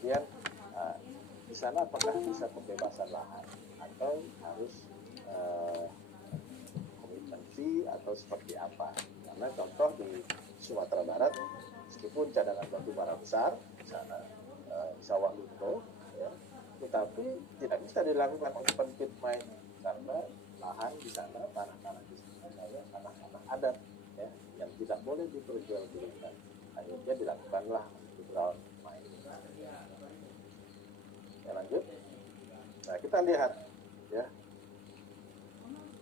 Kemudian di sana apakah bisa pembebasan lahan atau harus komitmen fee atau seperti apa? Karena contoh di Sumatera Barat, meskipun cadangan batu bara besar di sana, di sawah lunto, ya, tetapi tidak bisa dilakukan open pit mining karena lahan di sana, tanah-tanah di sana adalah tanah-tanah adat, ya, yang tidak boleh diperjualbelikan. Akhirnya dilakukanlah underground mining. Ya, lanjut. Nah, kita lihat, ya,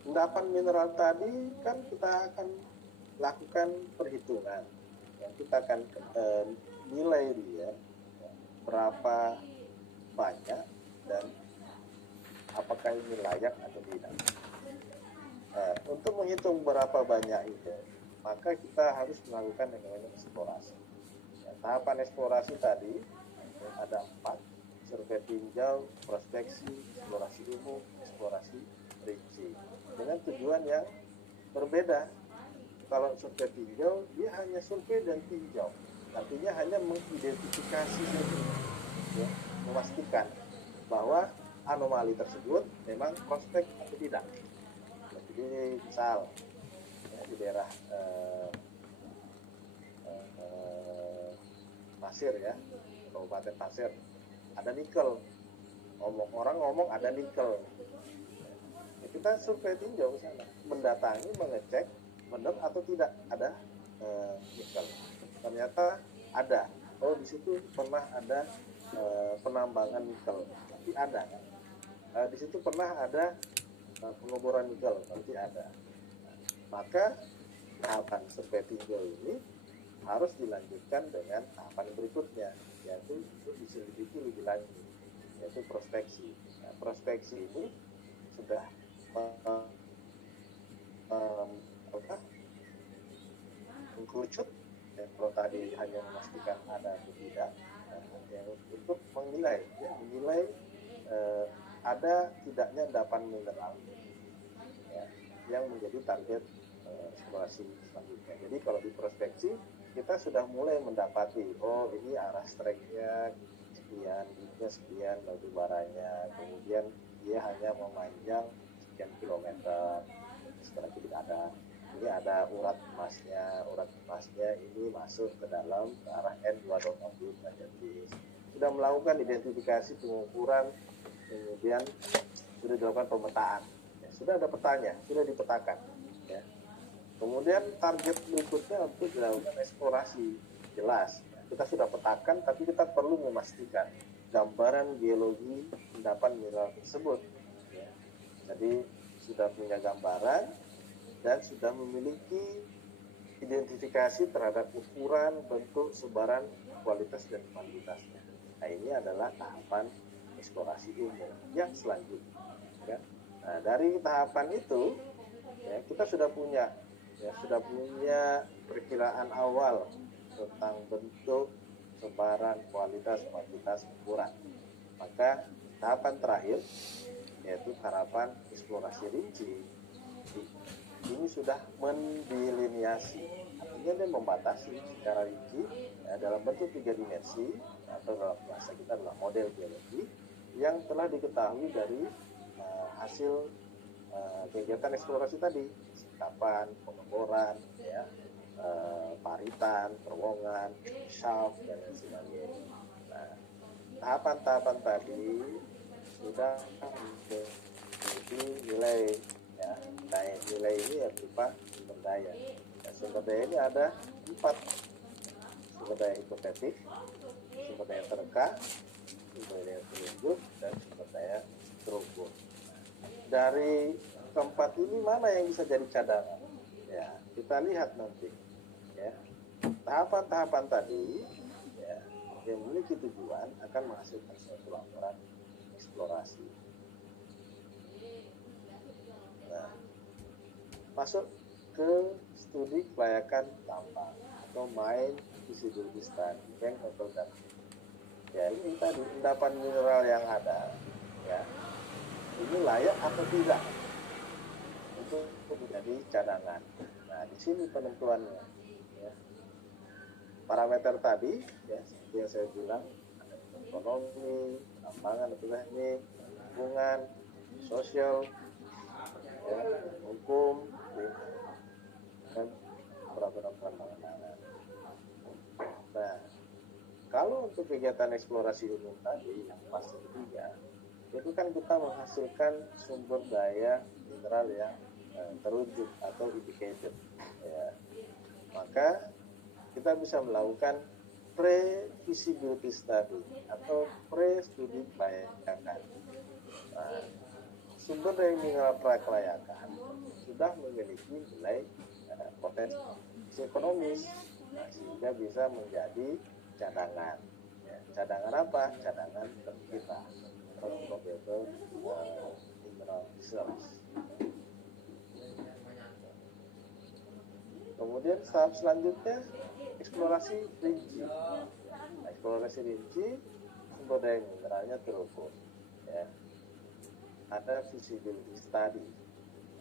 endapan mineral tadi kan kita akan lakukan perhitungan, ya, kita akan nilai dia, ya, berapa banyak dan apakah ini layak atau tidak. Untuk menghitung berapa banyak itu, maka kita harus melakukan yang namanya eksplorasi. Ya, tahapan eksplorasi tadi ada 4: survei tinjau, prospeksi, eksplorasi umum, eksplorasi rinci, dengan tujuan yang berbeda. Kalau survei tinjau, dia hanya survei dan tinjau, artinya hanya mengidentifikasi saja, ya, memastikan bahwa anomali tersebut memang prospek atau tidak. Jadi misal, ya, di daerah Pasir, ya, Kabupaten Pasir, ada nikel. Orang ngomong ada nikel. Ya, kita survei tinjau ke sana, mendatangi, mengecek benar atau tidak ada nikel. Ternyata ada. Oh, di situ pernah ada penambangan nikel, nanti ada. Di situ pernah ada penguburan nikel, nanti ada. Maka tahapan survei tinjau ini harus dilanjutkan dengan tahapan berikutnya, yaitu untuk diselidiki lebih lanjut, yaitu prospeksi. Nah, prospeksi ini sudah mengkerucut, ya, kalau tadi hanya memastikan ada atau tidak, ya, untuk menilai, ya, menilai ada tidaknya endapan mineral, ya, yang menjadi target eksplorasi selanjutnya. Jadi kalau di prospeksi kita sudah mulai mendapati, oh ini arah strike-nya sekian, deepnya sekian, batu baranya, kemudian dia hanya memanjang sekian kilometer, sekarang tidak ada. Ini ada urat emasnya ini masuk ke dalam ke arah N2.0 Jadi sudah melakukan identifikasi, pengukuran, kemudian sudah dilakukan pemetaan, ya, sudah ada petanya, sudah dipetakan, ya. Kemudian target berikutnya untuk dilakukan eksplorasi. Jelas, kita sudah petakan, tapi kita perlu memastikan gambaran geologi endapan mineral tersebut, ya. Jadi sudah punya gambaran dan sudah memiliki identifikasi terhadap ukuran, bentuk, sebaran, kualitas, dan kuantitasnya. Nah, ini adalah tahapan eksplorasi umum yang selanjutnya, ya. Nah, dari tahapan itu, ya, kita sudah punya perkiraan awal tentang bentuk, sebaran, kualitas, kuantitas, ukuran. Maka tahapan terakhir, yaitu tahapan eksplorasi rinci, ini sudah mendelineasi, artinya dia membatasi secara rinci, ya, dalam bentuk 3 dimensi, atau dalam bahasa kita adalah model geologi yang telah diketahui dari hasil kegiatan eksplorasi tadi, sikapan, pengeboran, ya, paritan, terowongan, shaft, dan lain sebagainya. Nah, tahapan-tahapan tadi sudah memiliki nilai, ya. Nah, nilai ini ya berupa sumber daya. Nah, sumber daya ini ada 4: sumber daya hipotetik, sumber daya tereka, sumber daya penunjuk, dan sumber daya terukur. Dari keempat ini mana yang bisa jadi cadangan? Ya, kita lihat nanti, ya. Tahapan-tahapan tadi, ya, yang memiliki tujuan akan menghasilkan suatu laporan eksplorasi. Nah, masuk ke studi kelayakan tambang atau mine feasibility study, bank atau data. Ya, ini tadi endapan mineral yang ada, ya, ini layak atau tidak untuk menjadi cadangan. Nah, di sini penentuannya, ya. Parameter tadi, ya, seperti yang saya bilang, ada ekonomi, pangan atau teknik, lingkungan, sosial, ya, hukum, dan peraturan perundang-undangan. Nah, kalau untuk kegiatan eksplorasi umum tadi yang fase ketiga, itu kan kita menghasilkan sumber daya mineral yang terujuk atau indicated. Ya. Maka kita bisa melakukan pre-feasibility study atau pre-studi kelayakan. Nah, sumber daya mineral prakelayakan sudah memiliki nilai potensi ekonomis, sehingga bisa menjadi cadangan. Ya, cadangan apa? Cadangan terkira probable mineral reserves. Kemudian tahap selanjutnya eksplorasi rinci. Eksplorasi rinci, sumber daya mineralnya terukur. Ya. Ada feasibility study,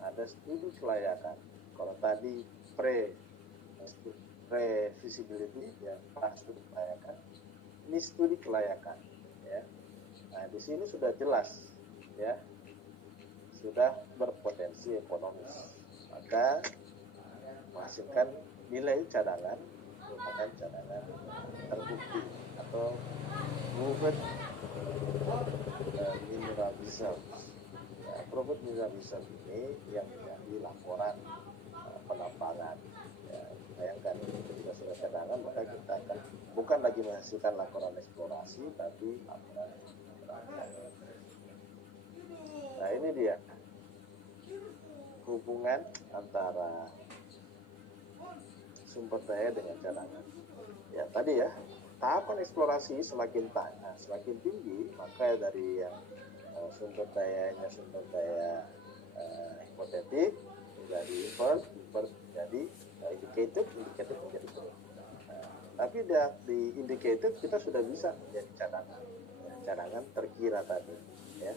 ada studi kelayakan. Kalau tadi pre-feasibility, ya, studi kelayakan. Ini studi kelayakan. Ya. Nah, di sini sudah jelas, ya, sudah berpotensi ekonomis. Maka menghasilkan nilai cadangan, merupakan cadangan terbukti atau proven mineral reserve. Ya, proven mineral reserve ini yang menjadi laporan penambangan. Ya, bayangkan ketika sudah cadangan, maka kita akan bukan lagi menghasilkan laporan eksplorasi, tapi laporan penambangan. Nah, ini dia hubungan antara sumber daya dengan cadangan. Ya, tadi ya, tahapan eksplorasi semakin tinggi, maka dari yang sumber daya hipotetik menjadi inferred menjadi indicated menjadi proof. Tapi di indicated kita sudah bisa menjadi cadangan terkira tadi, ya.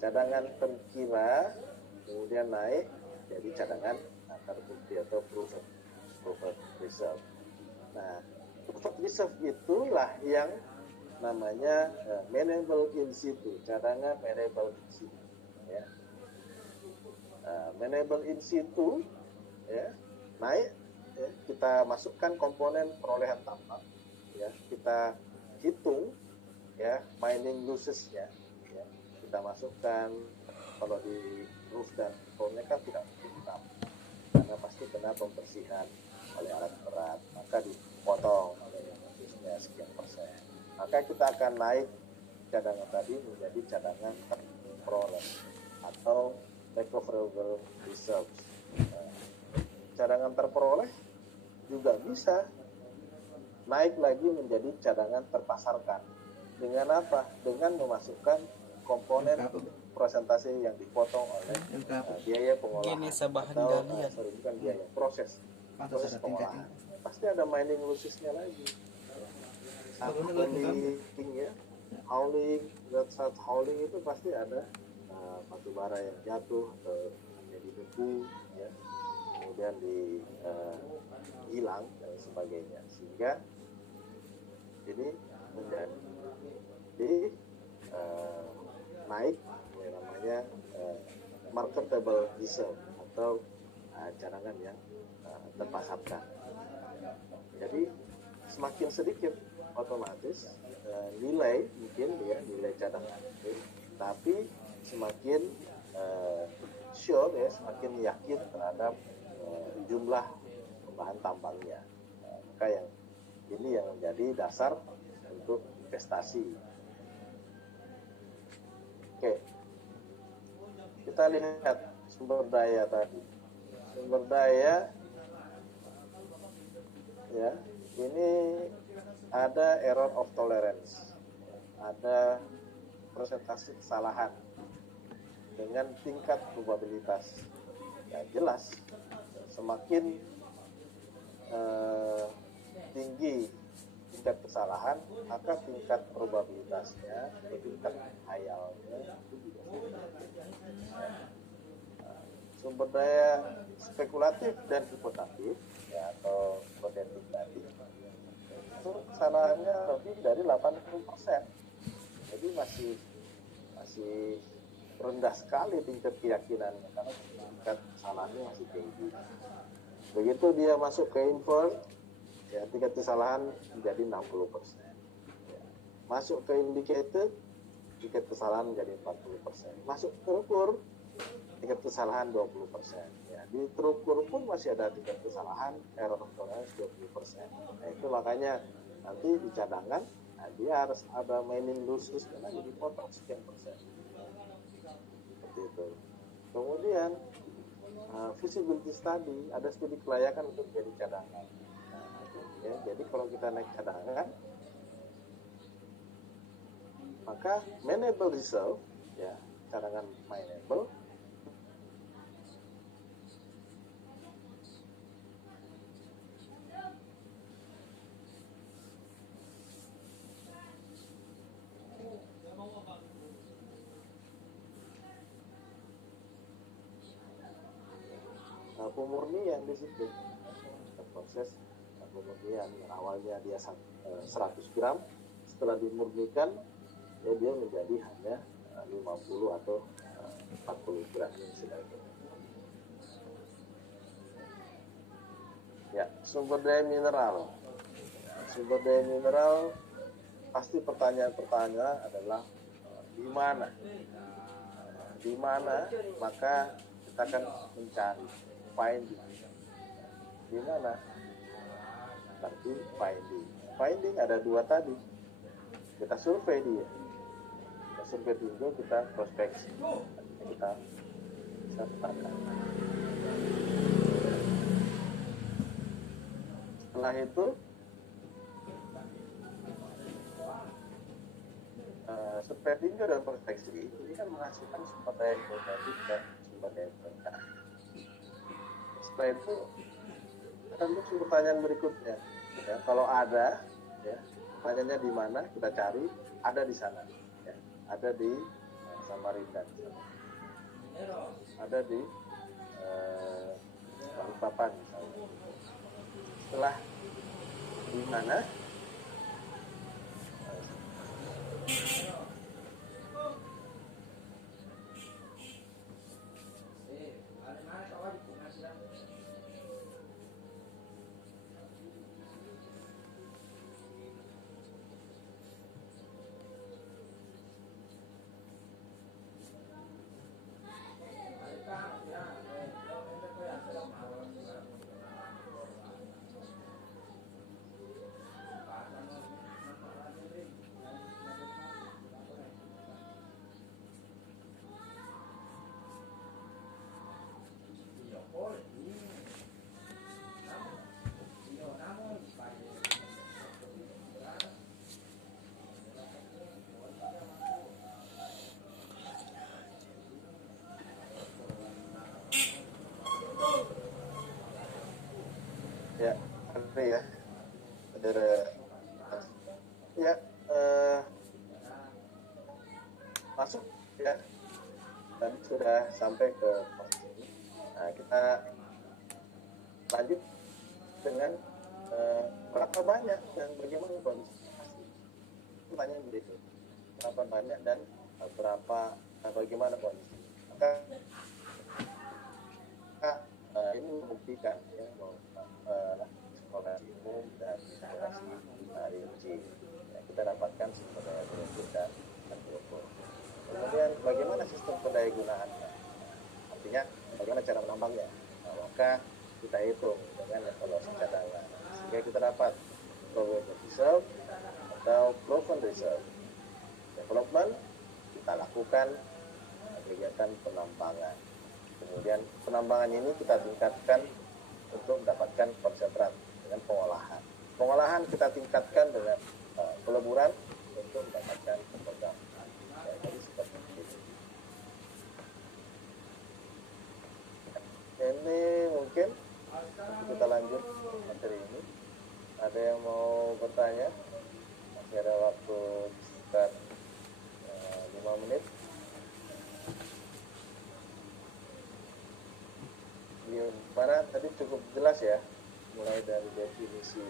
Cadangan terkira kemudian naik jadi cadangan terbukti atau proven reserve. Nah, proven reserve itulah yang namanya manageable in situ, cadangan manageable in situ. Ya. Manageable in situ, ya, naik, ya, kita masukkan komponen perolehan tambang, ya, kita hitung, ya, mining losses-nya, ya, kita masukkan. Kalau di roof dan core-nya kan tidak hitam, karena pasti kena pembersihan oleh alat berat, maka dipotong oleh losses-nya sekian persen. Maka kita akan naik cadangan tadi menjadi cadangan terperoleh atau recoverable reserves. Cadangan terperoleh juga bisa naik lagi menjadi cadangan terpasarkan. Dengan apa? Dengan memasukkan komponen presentasi yang dipotong oleh biaya pengolahan atau bukan biaya, proses pengolahan. Pasti ada mining losses-nya lagi. Hauling, saat hauling itu pasti ada batu bara yang jatuh atau menjadi debu, ya, kemudian hilang dan sebagainya, sehingga ini menjadi naik yang namanya marketable reserve atau cadangan yang terpasarkan. Jadi semakin sedikit otomatis nilai cadangan itu, tapi semakin sure, ya, semakin yakin terhadap jumlah bahan tambangnya. Maka ini yang menjadi dasar untuk investasi. Oke, kita lihat sumber daya tadi. Sumber daya, ya, ini ada error of tolerance, ada persentase kesalahan dengan tingkat probabilitas. Ya, jelas semakin tinggi tingkat kesalahan, maka tingkat probabilitasnya atau tingkat hayalnya itu juga tinggi. Sumber daya spekulatif dan hipotetik, ya, atau hipotetik tadi itu kesalahannya lebih dari 80%. Jadi masih rendah sekali tingkat keyakinannya karena tingkat kesalahannya masih tinggi. Begitu dia masuk ke invert, ya tingkat kesalahan menjadi 60%. Ya. Masuk ke indicated, tingkat kesalahan menjadi 40%. Masuk ke ukur, tingkat kesalahan 20%. Ya, di terukur pun masih ada tingkat kesalahan error tolerance 20%. Nah, itu makanya nanti di cadangan dia harus ada mining losses karena jadi potong sekian persen. Seperti itu. Kemudian feasibility study, ada studi kelayakan untuk jadi cadangan. Ya, jadi kalau kita naik cadangan, maka mineable reserve, ya cadangan mineable, pemurnian di situ, proses pemurnian yang awalnya dia 100 gram, setelah dimurnikan ya dia menjadi hanya 50 atau 40 gram sedangkan. Ya, sumber daya mineral. Sumber daya mineral pasti pertanyaan adalah di mana? Di mana? Maka kita akan mencari finding. Di mana? Tapi finding ada dua tadi. Kita survei dia. Kita survei dulu, kita prospeksi. Kita bisa petakan. Setelah itu survei tinjau dan prospeksi ini kan menghasilkan sumber daya geoteknik dan sumber daya permukaan. Setelah itu akan muncul pertanyaan berikutnya. Ya, kalau ada, ya, pertanyaannya di mana? Kita cari, ada di sana. Ya, ada di Samarinda, ada di Balikpapan misalnya. Setelah di mana? Ya, Andre ya, saudara. Ya, masuk ya. Tadi sudah sampai ke pos ini. Nah, kita lanjut dengan berapa banyak dan bagaimana kondisi pasti. Pertanyaan begitu. Berapa banyak dan bagaimana kondisi. Maka ini membuktikan ya eksplorasi umum dan eksplorasi rinci. Ya, kita dapatkan sumber daya geologi dan terukur. Kemudian bagaimana sistem pendaya gunaannya? Artinya bagaimana cara menambangnya? Nah, maka kita hitung dengan evaluasi cadangan sehingga kita dapat probable reserve atau proven reserve. Development kita lakukan kegiatan penambangan. Kemudian penambangan ini kita tingkatkan untuk mendapatkan konsentrat dengan pengolahan. Pengolahan kita tingkatkan dengan peleburan untuk mendapatkan program. Ya, jadi seperti itu. Ini mungkin kita lanjut materi ini. Ada yang mau bertanya? Masih ada waktu sekitar 5 menit. Gimana tadi cukup jelas ya, mulai dari definisi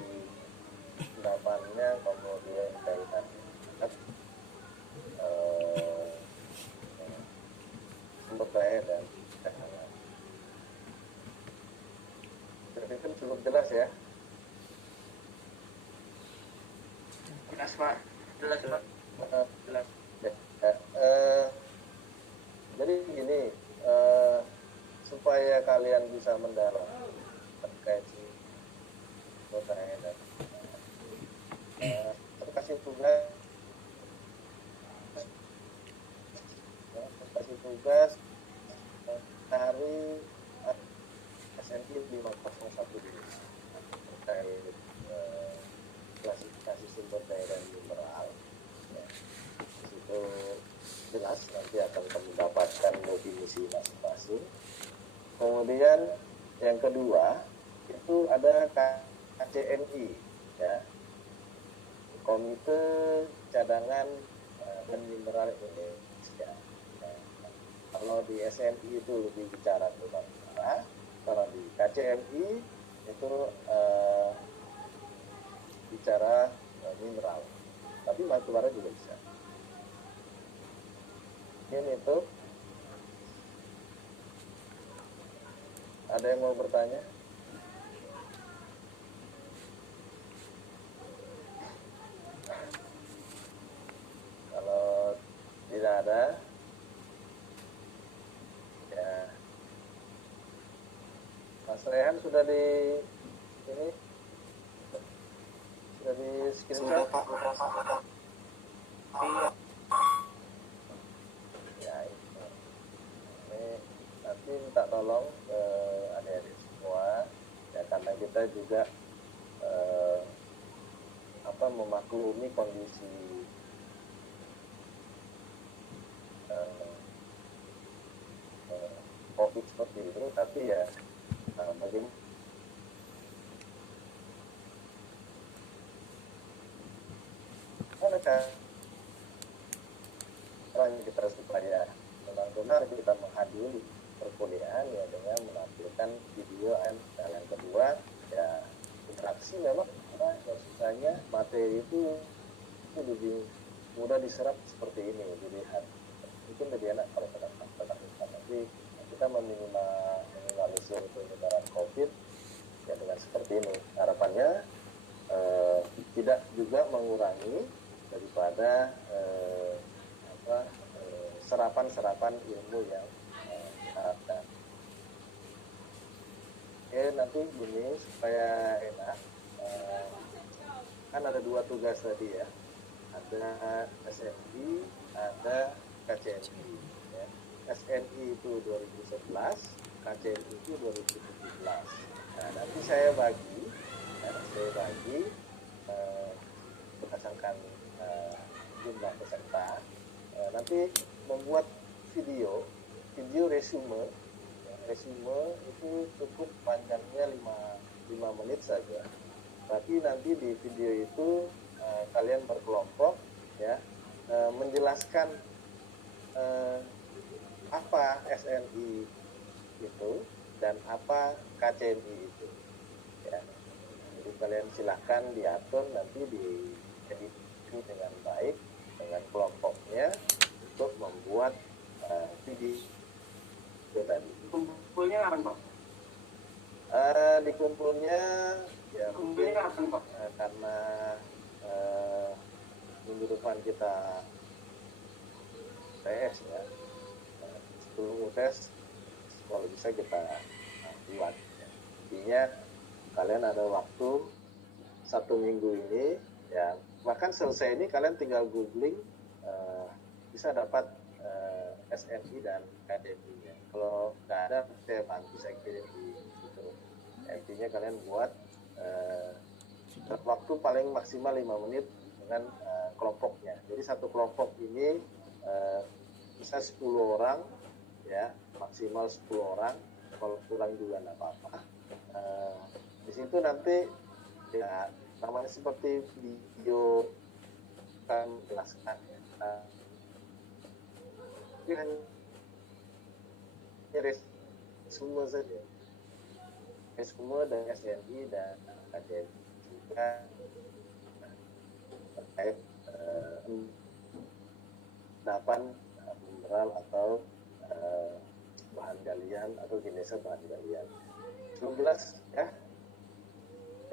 endapannya, kemudian kaitan eh, sumber daya dan teknologi. Jadi itu cukup jelas ya. Jelas Pak, jelas Pak, jelas. Jadi gini, supaya kalian bisa mendalam terkait sumber daya dan kasih tugas hari SNI 501 dulu terkait klasifikasi sumber daya dan mineral. Ya, itu jelas nanti akan mendapatkan definisi masing-masing. Kemudian yang kedua itu ada KCNI, ya, Komite Cadangan dan Mineral Indonesia. Kalau di SNI itu lebih bicara tentang mineral, kalau di KCMI itu bicara mineral, tapi batu bara juga bisa. Ini itu ada yang mau bertanya? Kalau tidak ada, ya, Mas Rehan sudah di ini sudah di screenshot. Ya, ini nanti minta tolong ke adik-adik semua, ya, karena kita juga memaklumi kondisi COVID seperti itu, tapi ya bagaimana caranya kita supaya benar-benar kita menghadiri perkuliahan ya dengan menampilkan video. Dan yang kedua ya interaksi. Memang susahnya materi itu lebih mudah diserap seperti ini, dilihat mungkin lebih enak kalau tetap muka, tapi kita meminimalisir penyebaran COVID ya dengan seperti ini. Harapannya tidak juga mengurangi daripada serapan ilmu yang diharapkan. Oke, nanti gini supaya enak, kan ada 2 tugas tadi ya, ada SNI, ada KCNI ya. SNI itu 2011, KCNI itu 2017. Nah, nanti saya bagi berdasarkan jumlah peserta, nanti membuat video resume. Resume itu cukup panjangnya 5 menit saja. Tapi nanti di video itu kalian berkelompok ya, menjelaskan apa SNI itu dan apa KCNI itu ya. Jadi kalian silahkan diatur nanti diedit dengan baik dengan kelompoknya untuk membuat video tadi. Kumpulnya kapan Pak? Dikumpulnya ya mungkin karena minggu depan kita tes ya, sebelum tes kalau bisa kita buat ya. Intinya kalian ada waktu 1 minggu ini ya, bahkan selesai ini kalian tinggal googling, bisa dapat SNI dan KDMI-nya. Kalau nggak ada, saya bantu, saya kirim di situ. Intinya kalian buat waktu paling maksimal 5 menit dengan kelompoknya. Jadi satu kelompok ini bisa 10 orang ya, maksimal 10 orang. Kalau kurang juga nggak apa-apa. Di situ nanti ya namanya seperti video kan jelaskan ya. Resume saja, resume dan SNI dan KDMI juga endapan mineral atau bahan galian atau jenis bahan galian. 11 ya.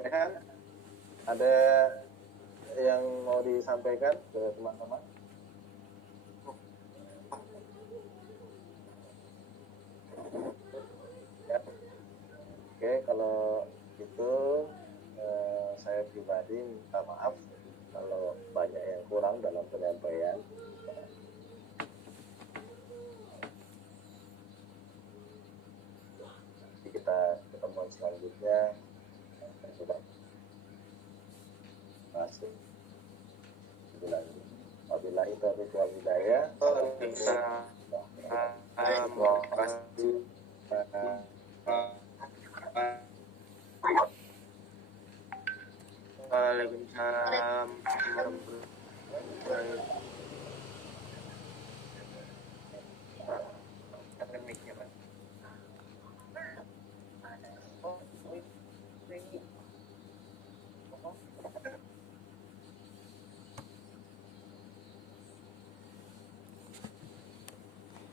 Ya, ada yang mau disampaikan ke teman-teman? Ya. Oke, kalau gitu saya pribadi minta maaf kalau banyak yang kurang dalam penyampaian. Nanti kita ketemuan selanjutnya. Sudah masuk. Wabillahi taufiq wal hidayah. Waalaikumsalam warahmatullahi wabarakatuh.